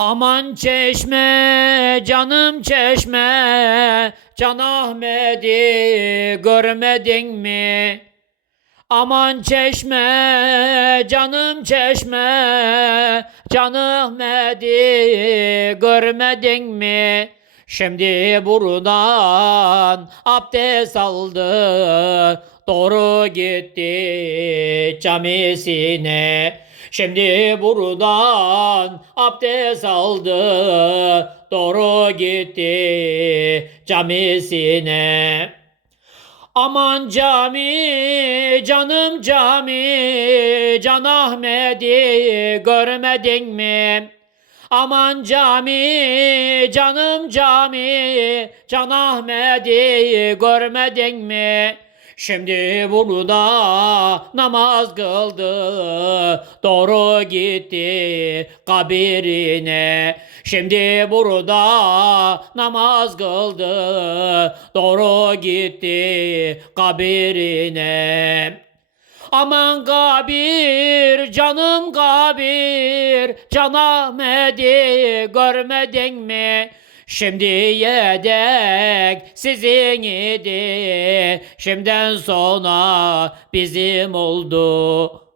Aman çeşme, canım çeşme, Can Ahmet'i görmedin mi? Aman çeşme, canım çeşme, Can Ahmet'i görmedin mi? Şimdi buradan abdest aldı, doğru gitti camisine. Şimdi buradan abdest aldı, doğru gitti camisine. Aman cami, canım cami, Can Ahmet'i görmedin mi? Aman cami, canım cami, Can Ahmet'i görmedin mi? Şimdi burada namaz kıldı, doğru gitti kabirine. Şimdi burada namaz kıldı, doğru gitti kabirine. Aman kabir, canım kabir, Can Ahmet'i görmedin mi? Şimdi yedek sizin idi, şimdiden sonra bizim oldu.